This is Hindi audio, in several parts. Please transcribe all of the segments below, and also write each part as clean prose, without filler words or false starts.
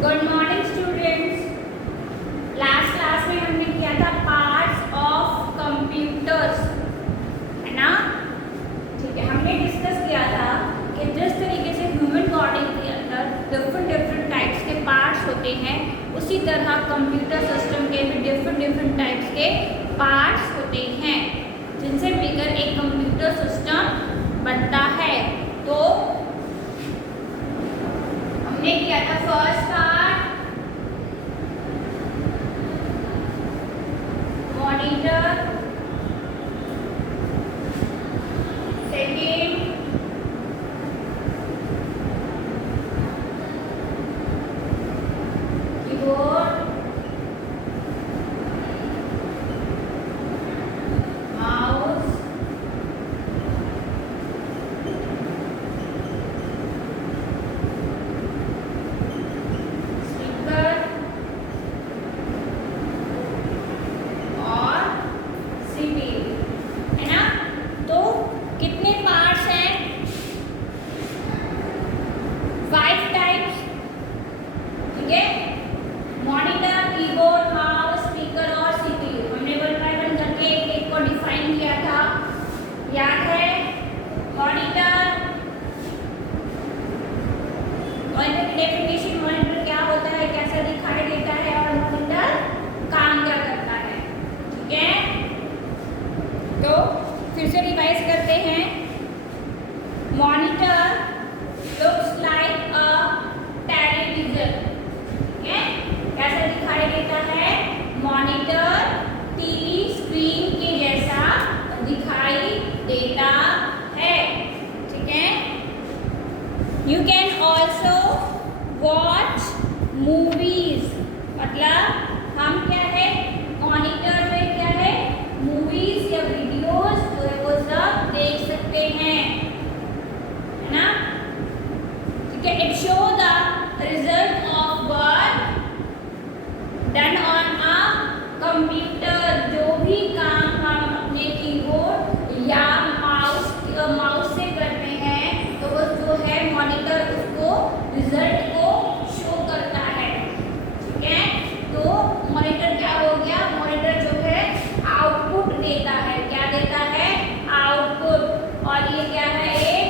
Good morning students. Last class में हमने किया था पार्ट्स ऑफ कंप्यूटर्स, है ना। ठीक है, हमने डिस्कस किया था कि जिस तरीके से ह्यूमन बॉडी के अंदर डिफरेंट टाइप्स के पार्ट्स होते हैं, उसी तरह कंप्यूटर सिस्टम के भी डिफरेंट टाइप्स के पार्ट्स होते हैं, जिनसे मिलकर एक कंप्यूटर सिस्टम बनता है। तो हमने किया था first part monitor, second keyboard, mouse, speaker और सीपीयू, है ना। तो कितने पार्ट्स हैं? 5 टाइप्स। ठीक है, मॉनिटर, कीबोर्ड, माउस, स्पीकर और सीपीयू। हमने 1 बाय 1 करके एक को डिफाइन किया था, याद है। मॉनिटर, मॉनिटर की डेफिनेशन, मॉनिटर क्या होता है, कैसा दिखाई देता है और मॉनिटर काम क्या करता है। ठीक है, तो फिर से रिवाइज करते हैं। Monitor looks like a television. ठीक है, कैसा दिखाई देता है? मॉनिटर टीवी स्क्रीन के जैसा दिखाई देता है। ठीक है, you can also watch movies, मतलब हम क्या है, मॉनिटर में क्या है, मूवीज या वीडियोस जो है वो सब देख सकते हैं, है ना। ठीक है, it show the result of work done on a computer. जो भी काम हम अपने कीबोर्ड या माउस से करते हैं, तो वो जो है मॉनिटर उसको रिजल्ट को शो करता है। ठीक है, तो मॉनिटर क्या हो गया? मॉनिटर जो है आउटपुट देता है। क्या देता है? आउटपुट। और ये क्या है? एक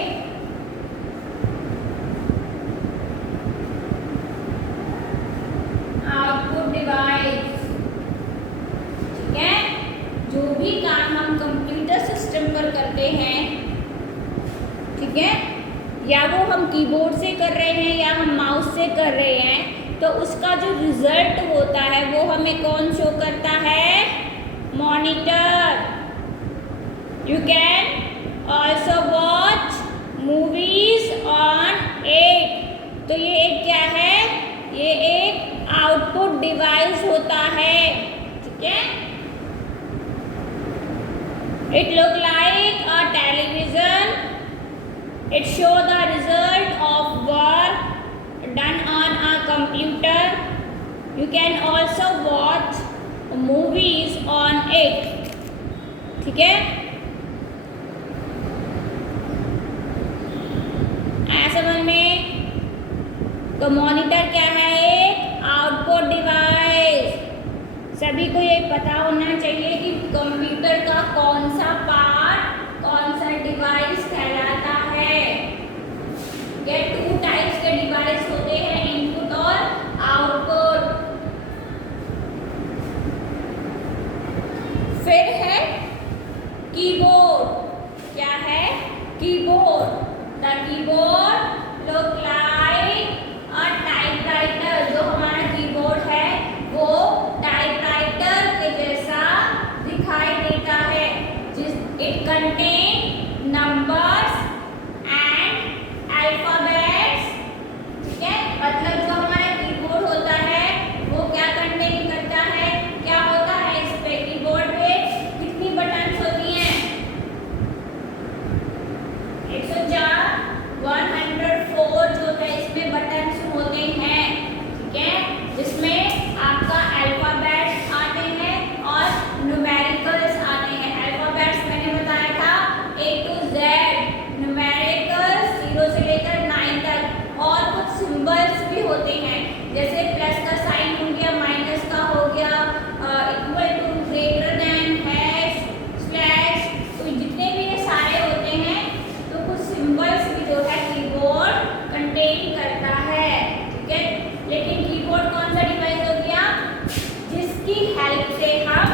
आउटपुट डिवाइस। ठीक है, जो भी काम हम कंप्यूटर सिस्टम पर करते हैं, ठीक है, या वो हम कीबोर्ड से कर रहे हैं या हम माउस से कर रहे हैं, तो उसका जो रिजल्ट होता है वो हमें कौन शो करता है? Monitor. You can also watch movies on it. तो ये एक क्या है? ये एक आउटपुट डिवाइस होता है। ठीक है, it look like a television. It show the result of work done on a computer. You can also watch movies on it. ठीक है, आया समझ में? तो मॉनिटर क्या है? एक आउटपुट डिवाइस। सभी को ये पता होना चाहिए कि कंप्यूटर का कौन सा पार्ट, कौन सा डिवाइस कहलाता है। ये 2 टाइप्स के डिवाइस होते हैं, इनपुट और आउटपुट। फिर है कीबोर्ड। क्या है? Keyboard. The keyboard look like a typewriter. जो हमारा कीबोर्ड है वो टाइपराइटर के जैसा दिखाई देता है। इट कंटेन नंबर्स जैसे प्लस का साइन हो गया, माइनस का हो गया, equal to, greater than, hash, slash, तो जितने भी ये सारे होते हैं तो कुछ सिंबल्स भी जो है कीबोर्ड कंटेन करता है, ठीक है। लेकिन कीबोर्ड कौन सा डिवाइस हो गया, जिसकी हेल्प से हम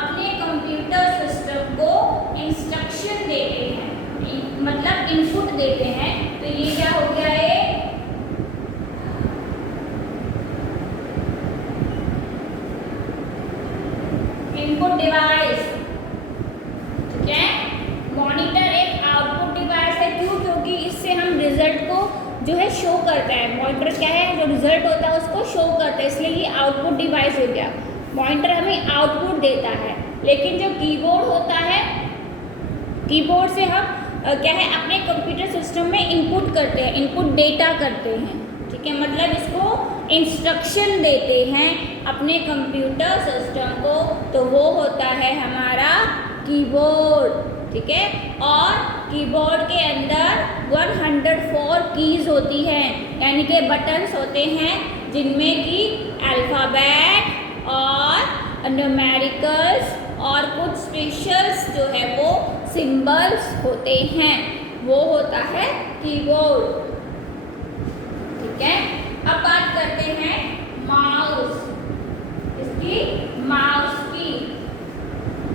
अपने कंप्यूटर सिस्टम को इंस्ट्रक्शन देते हैं, मतलब इनपुट देते हैं। तो ये क्या हो गया, इनपुट डिवाइस, ठीक है। मॉनिटर एक आउटपुट डिवाइस है, क्यों, क्योंकि इससे हम रिजल्ट को जो है शो करता है। मॉनिटर क्या है, जो रिजल्ट होता है उसको शो करता है, इसलिए ये आउटपुट डिवाइस हो गया। मॉनिटर हमें आउटपुट देता है, लेकिन जो कीबोर्ड होता है, कीबोर्ड से हम क्या है अपने कंप्यूटर सिस्टम में इनपुट करते हैं, इनपुट डेटा करते हैं, ठीक है। मतलब इसको इंस्ट्रक्शन देते हैं अपने कंप्यूटर सिस्टम को, तो वो होता है हमारा कीबोर्ड, ठीक है। और कीबोर्ड के अंदर 104 कीज होती हैं, यानी कि बटन्स होते हैं, जिनमें कि अल्फ़ाबेट और न्यूमेरिकल्स और कुछ स्पेशल्स जो है वो सिंबल्स होते हैं, वो होता है कीबोर्ड, ठीक है। अब बात करते हैं माउस, इसकी माउस की।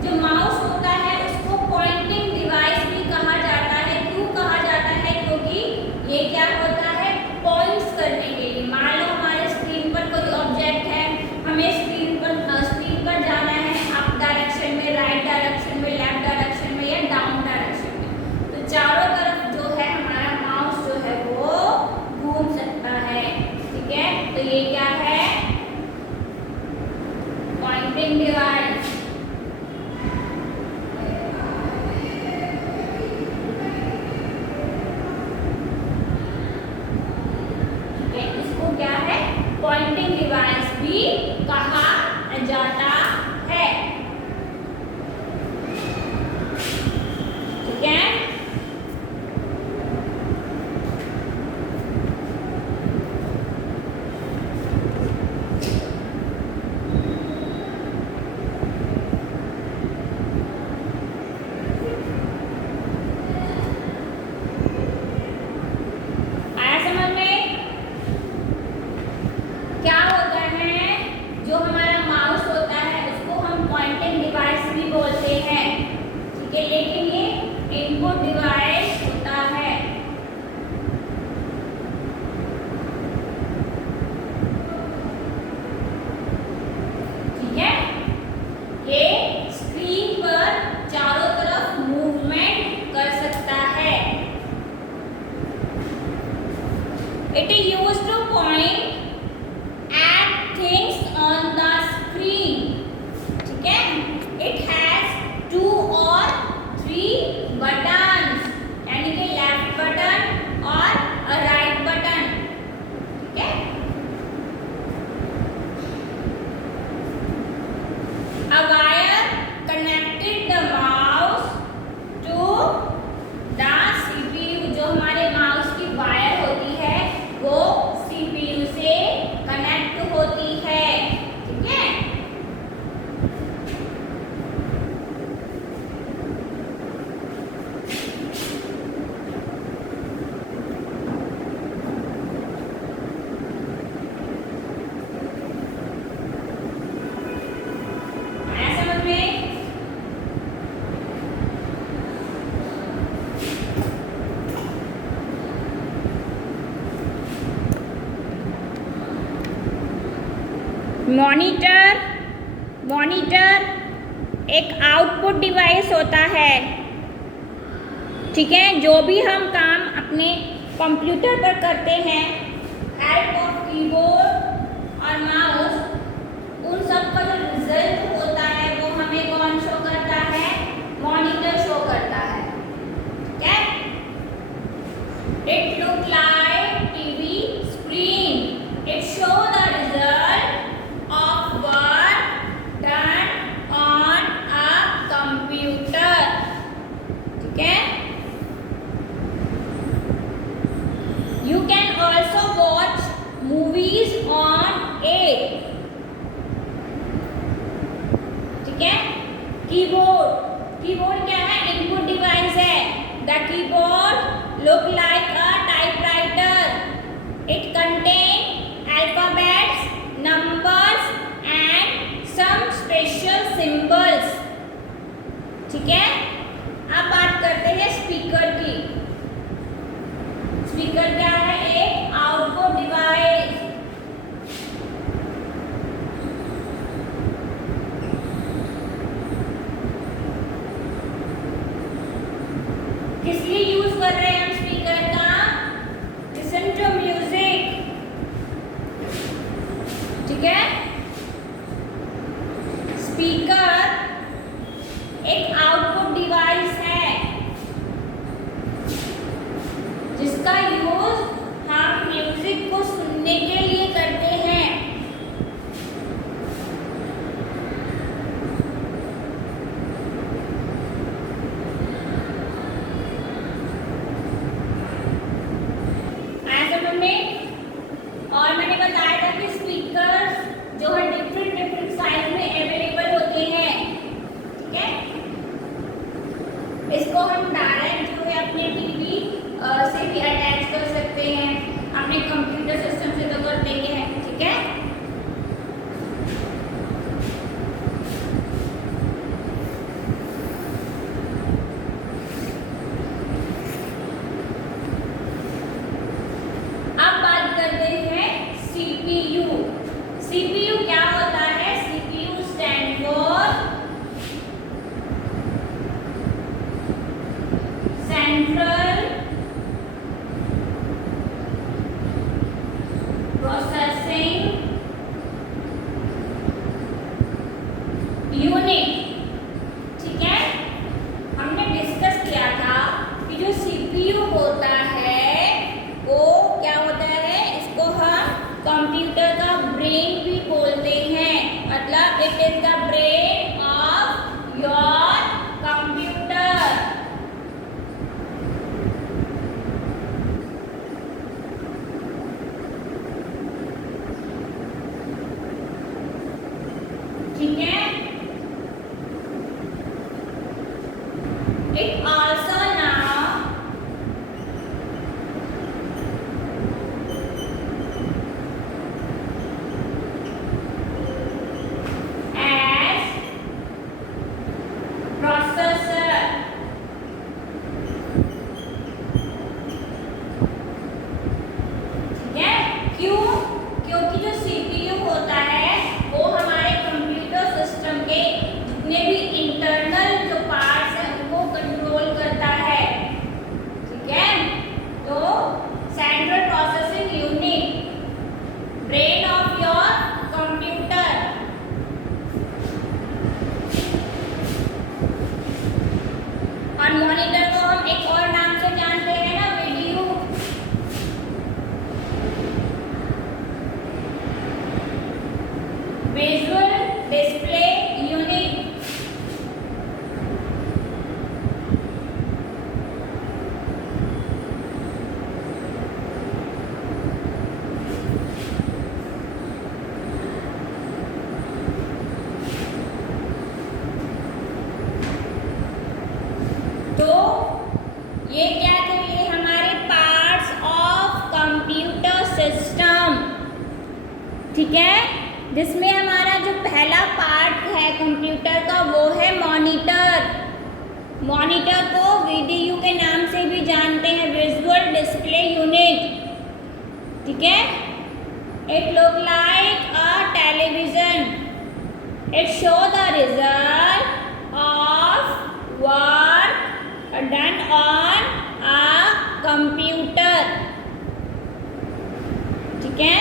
जो माउस होता है उसको पॉइंटिंग डिवाइस भी कहा जाता है। क्यों कहा जाता है, क्योंकि ये क्या होता है, पॉइंट्स करने के लिए। मान लो हमारे स्क्रीन पर कोई ऑब्जेक्ट है, हमें स्क्रीन पर जाना है अप डायरेक्शन में, राइट डायरेक्शन में, लेफ्ट डायरेक्शन में या डाउन डायरेक्शन में, तो चारों तरफ जो है हमारा माउस जो है वो घूम सकता है, ठीक है। तो ये क्या है, पॉइंटिंग डिवाइस। इसको क्या है, पॉइंटिंग डिवाइस भी कहा जाता है, ठीक है। आया समझ में, क्या होता है, जो हमारा माउस होता है उसको हम पॉइंटिंग डिवाइस भी बोलते हैं, ठीक है। लेकिन ये इनपुट डिवाइस होता है, ठीक है। ये स्क्रीन पर चारों तरफ मूवमेंट कर सकता है। It is used two point at things on the screen, ठीक है। It has 2 or 3 buttons, यानी कि लेफ्ट बटन और राइट बटन, ठीक है। A wire connected the mouse to the CPU, जो हमारे माउस की वायर होती है वो CPU से कनेक्ट होती है, ठीक है। आया समझ में, मॉनिटर एक आउटपुट डिवाइस होता है, ठीक है। जो भी हम काम अपने कंप्यूटर पर करते हैं, हेल्प ऑफ कीबोर्ड और माउस, उन सब का जो रिजल्ट होता है वो हमें कौन शो करता है, मॉनिटर शो करता है, ठीक है। It look like TV screen, it show the result of work done on a computer, ठीक है। You can also ठीक है। स्पीकर एक आउटपुट डिवाइस है जिसका यूज हम म्यूजिक को सुनने के लिए करते हैं। और मैंने बताया था कि स्पीकर्स जो है डिफरेंट साइज में अवेलेबल होते हैं, ठीक है। इसको हम डायरेक्ट जो है अपने टीवी से भी अटैच कर सकते हैं, अपने कंप्यूटर सिस्टम से तो कर देंगे हैं, ठीक है। सीपीयू क्या होता है? CPU stand for central processing unit, ठीक है। हमने डिस्कस किया था कि जो सीपीयू होता है वो क्या होता है, इसको हम कंप्यूटर का ब्रेन भी बोलते हैं, मतलब it is the brain of your computer. ठीक है। इट आल्सो नाउ मॉनिटर को हम एक और नाम से जानते हैं ना, वीडियो। Visual display unit. तो ये क्या थे, ये हमारे पार्ट्स ऑफ कंप्यूटर सिस्टम, ठीक है। जिसमें हमारा जो पहला पार्ट है कंप्यूटर का वो है मॉनिटर। मॉनिटर को वीडीयू के नाम से भी जानते हैं, विजुअल डिस्प्ले यूनिट, ठीक है। It look like a television. It show the result of work done on a computer, ठीक है।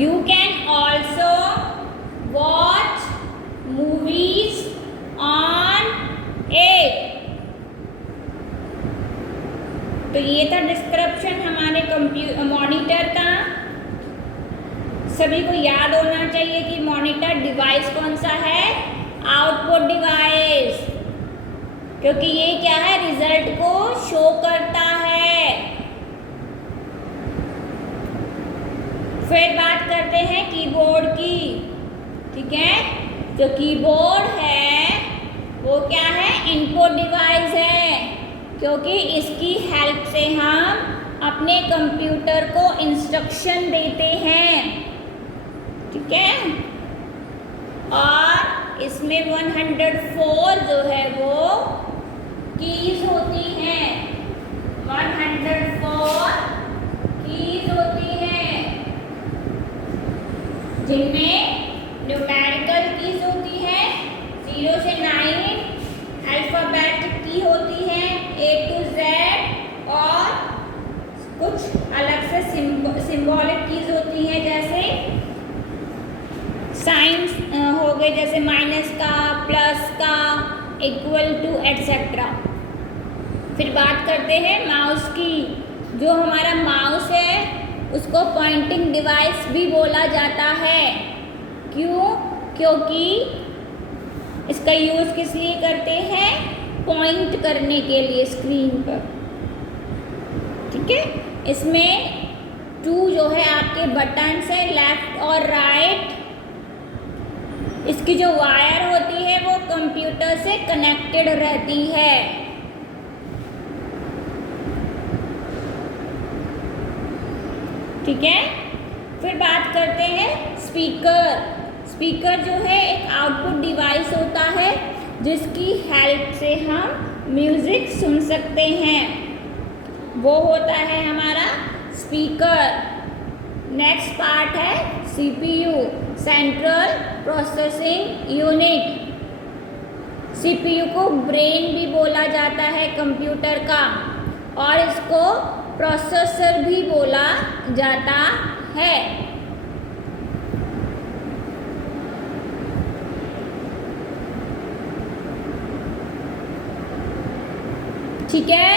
You can also watch movies on it। तो ये था डिस्क्रिप्शन हमारे मॉनिटर का। सभी को याद होना चाहिए कि मॉनिटर डिवाइस कौन सा है, आउटपुट डिवाइस, क्योंकि ये क्या है, रिजल्ट को शो करता है। फिर बात करते हैं कीबोर्ड की, ठीक है। जो कीबोर्ड है वो क्या है, इनपुट डिवाइस है, क्योंकि इसकी हेल्प से हम अपने कंप्यूटर को इंस्ट्रक्शन देते हैं, ठीक है। और इसमें 104 जो है वो कीज होती हैं, 104 कीज होती हैं, जिनमें न्यूमेरिकल कीज होती है 0 से 9, अल्फाबेटिक की होती है A to Z, और कुछ अलग से सिंबॉलिक कीज होती हैं, जैसे साइंस हो गए, जैसे माइनस का, प्लस का, इक्वल टू एटसेट्रा। फिर बात करते हैं माउस की। जो हमारा माउस है उसको पॉइंटिंग डिवाइस भी बोला जाता है। क्यों? क्योंकि इसका यूज़ किस लिए करते हैं? पॉइंट करने के लिए स्क्रीन पर। ठीक है, इसमें 2 जो है आपके बटन्स है, लेफ्ट और राइट। इसकी जो वायर होती है वो कंप्यूटर से कनेक्टेड रहती है। ठीक है, फिर बात करते हैं स्पीकर। स्पीकर जो है एक आउटपुट डिवाइस होता है जिसकी हेल्प से हम म्यूज़िक सुन सकते हैं, वो होता है हमारा स्पीकर। नेक्स्ट पार्ट है CPU, central processing unit. CPU को ब्रेन भी बोला जाता है कंप्यूटर का, और इसको प्रोसेसर भी बोला जाता है। ठीक है,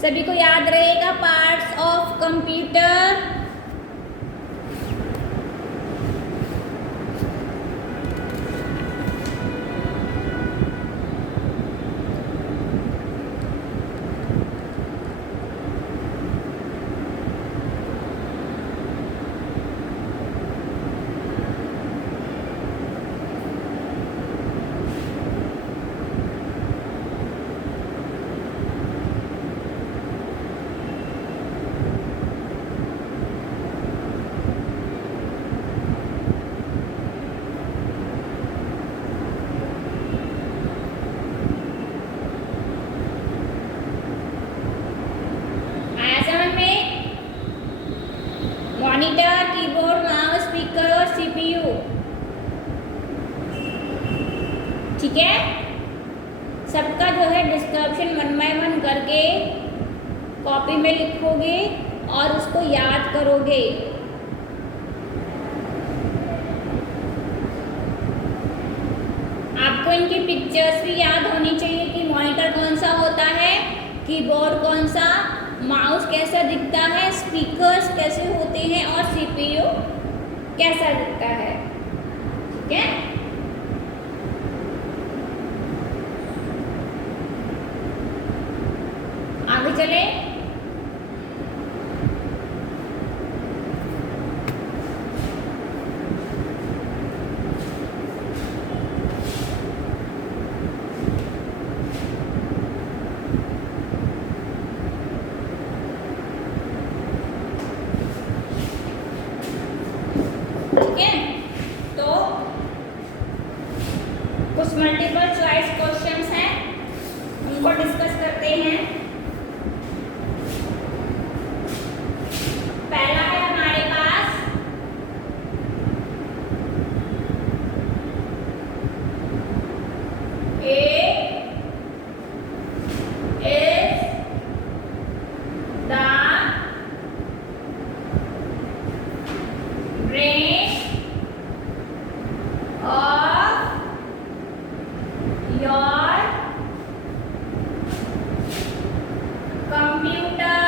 सभी को याद रहेगा parts of computer. Monitor, keyboard, mouse, speaker और सीपीयू। ठीक है, सबका जो है डिस्क्रिप्शन 1 बाय 1 करके कॉपी में लिखोगे और उसको याद करोगे। आपको इनकी पिक्चर्स भी याद होनी चाहिए कि मॉनिटर कौन सा होता है, कीबोर्ड कौन सा, माउस कैसा दिखता है, स्पीकर्स कैसे होते हैं और सीपीयू कैसा दिखता है। ठीक है, आगे चले। ठीक है, तो कुछ मल्टीपल चॉइस क्वेश्चंस हैं, उनको डिस्कस करते हैं। पहला है हमारे पास A is the brain of your computer।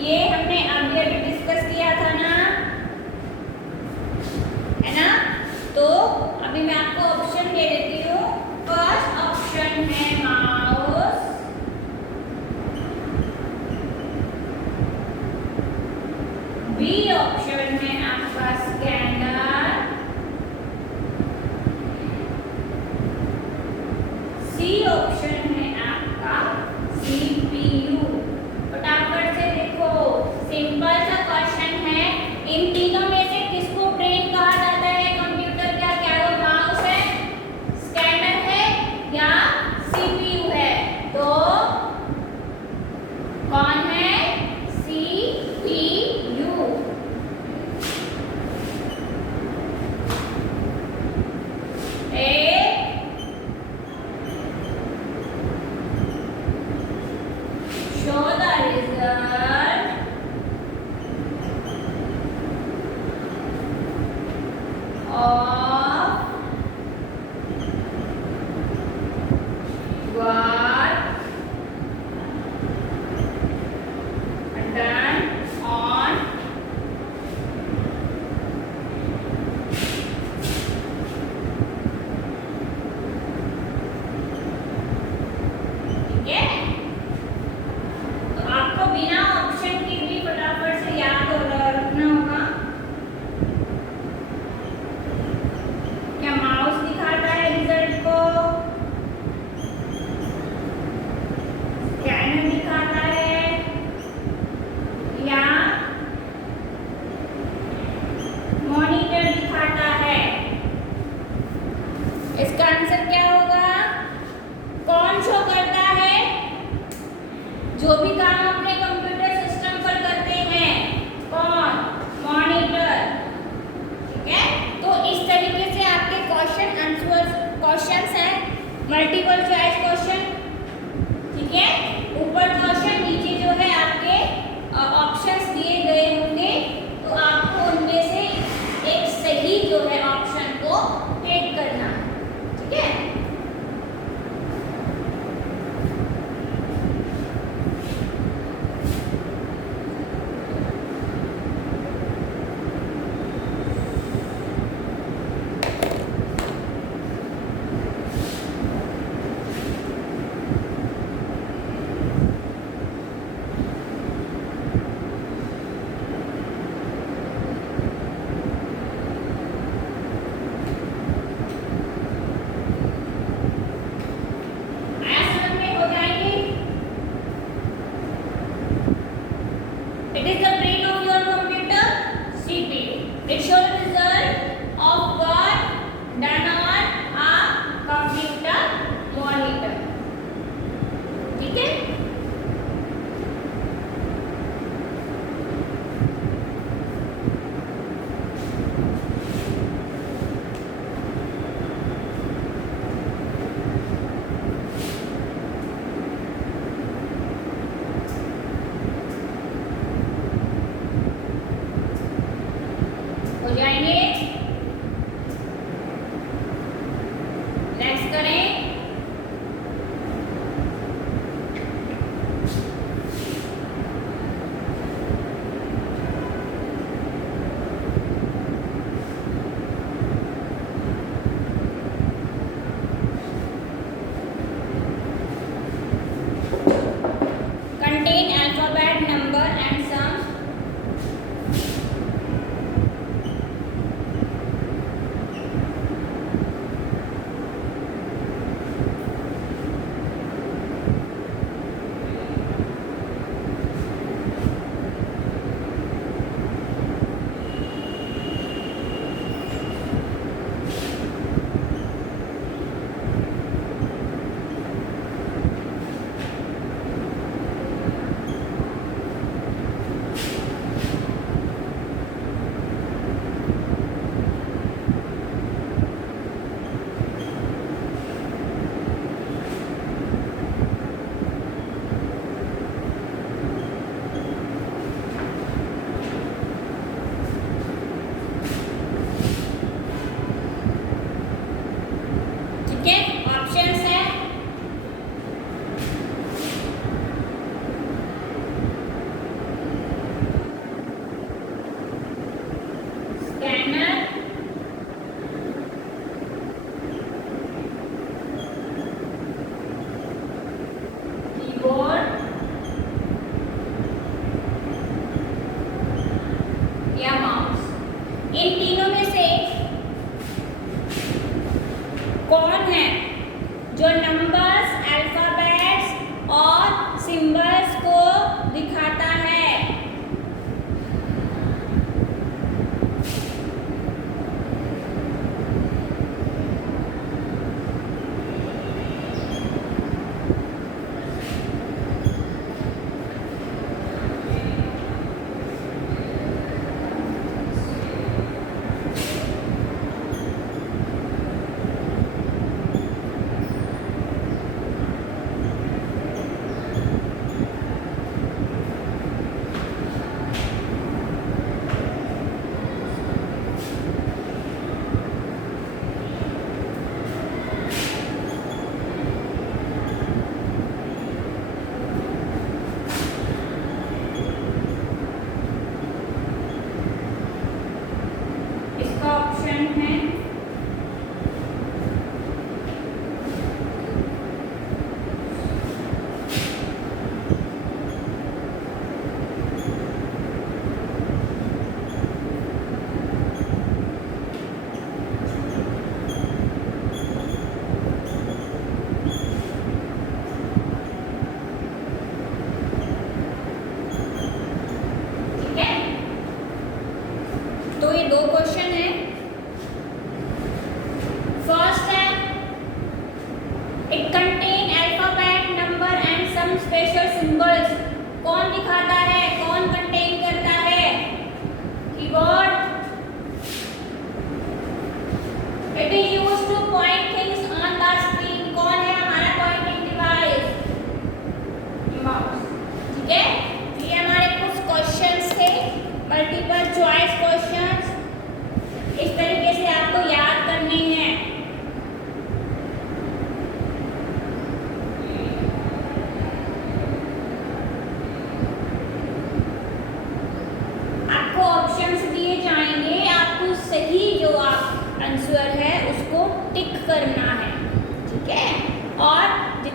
ये हमने अभी डिस्कस किया था ना, है ना? तो अभी मैं आपको ऑप्शन दे देती हूँ। फर्स्ट ऑप्शन है माउस, बी ऑप्शन है आपका स्कैनर, सी ऑप्शन है आपका सीपीयू। फटाफट से देखो, सिंपल सा क्वेश्चन है। इन तीनों में से किसको ब्रेन कहा जाता है कंप्यूटर का? क्या वो माउस है, स्कैनर है या सीपीयू है? तो कौन है? सीपीयू। एंड दिखाता है या मॉनिटर दिखाता है? इसका आंसर क्या होगा? कौन शो करता है? जो भी काम अपने कंप्यूटर सिस्टम पर करते हैं, कौन? मॉनिटर। ठीक है, तो इस तरीके से आपके क्वेश्चन आंसर क्वेश्चंस हैं, मल्टीपल चॉइस क्वेश्चन। ठीक है, ऊपर क्वेश्चन, नीचे जो है आपके ऑप्शंस दिए गए होंगे, तो आपको उनमें से एक सही जो है ऑप्शन को टिक करना। ठीक है,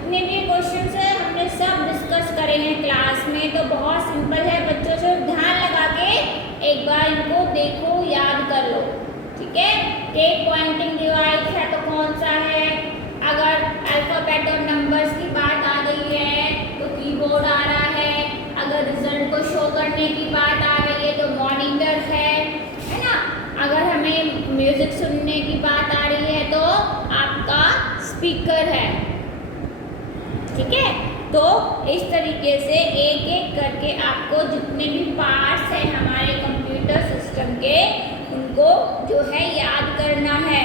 जितने भी क्वेश्चंस है हमने सब डिस्कस करे हैं क्लास में, तो बहुत सिंपल है, बच्चों से ध्यान लगा के एक बार इनको देखो, याद कर लो, ठीक है। टेक पॉइंटिंग डिवाइस है तो कौन सा है, अगर अल्फाबेट और नंबर्स की बात आ गई है तो कीबोर्ड आ रहा है, अगर रिजल्ट को शो करने की बात आ रही है तो मॉनिटर है ना, अगर हमें म्यूजिक सुनने की बात आ रही है तो आपका स्पीकर है, ठीक है। तो इस तरीके से एक एक करके आपको जितने भी पार्ट्स हैं हमारे कंप्यूटर सिस्टम के, उनको जो है याद करना है,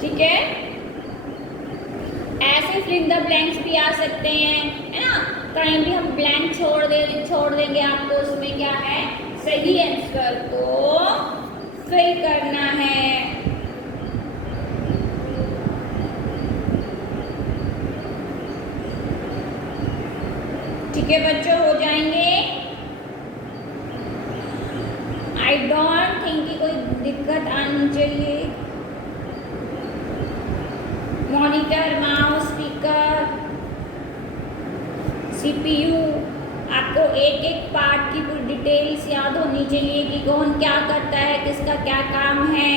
ठीक है। ऐसे फिल इन द ब्लैंक्स भी आ सकते हैं, है ना, कहीं भी हम ब्लैंक छोड़ देंगे, आपको उसमें क्या है, सही आंसर को फिल करना है। ठीक है बच्चों, हो जाएंगे। आई डोंट थिंक कि कोई दिक्कत आनी चाहिए। मॉनिटर, माउस, स्पीकर, सीपीयू, आपको एक एक पार्ट की पूरी डिटेल्स याद होनी चाहिए कि कौन क्या करता है, किसका क्या काम है,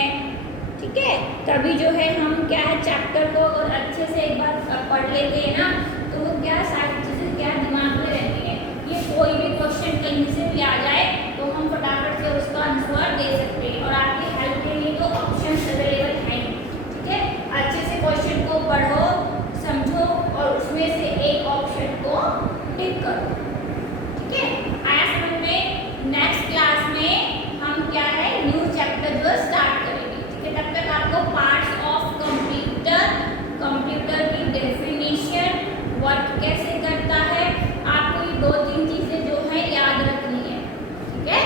ठीक है। तभी जो है हम क्या है चैप्टर को अगर अच्छे से एक बार पढ़ लेते हैं ना, तो वो क्या सारी चीज़ें क्या दिमाग में रहती हैं। ये कोई भी क्वेश्चन कहीं से भी आ जाए तो हम फटाफट से उसका आंसर दे सकते हैं, और आपकी हेल्प के लिए तो ऑप्शन अवेलेबल हैं, ठीक है। अच्छे से क्वेश्चन को पढ़ो, समझो और उसमें से एक ऑप्शन को टिक करो, ठीक है। आया समझ में। नेक्स्ट क्लास में हम क्या है न्यू चैप्टर जो स्टार्ट करेंगे, ठीक है। तब तक आपको पार्ट्स ऑफ कंप्यूटर की डेफिनेशन, वर्क कैसे करता है, आपको ये 2-3 चीजें जो है याद रखनी है, ठीक है।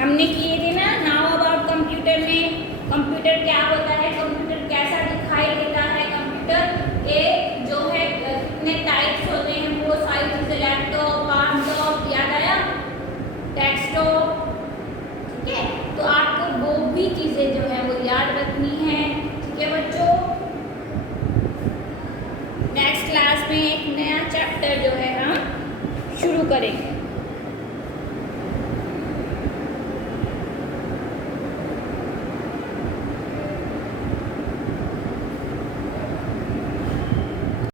हमने किए थे ना नाउ अबाउट कंप्यूटर में, कंप्यूटर क्या होता है, कंप्यूटर कैसा दिखाई देता है, कंप्यूटर ये जो है कितने टाइप्स होते हैं, वो सारी चीजें, लैपटॉप, लैपटॉप, याद आया, डेस्कटॉप, ठीक है। तो आपको वो भी चीजें जो है वो याद रखनी है, ठीक है बच्चों। नेक्स्ट क्लास में एक नया चैप्टर जो है हम शुरू करेंगे।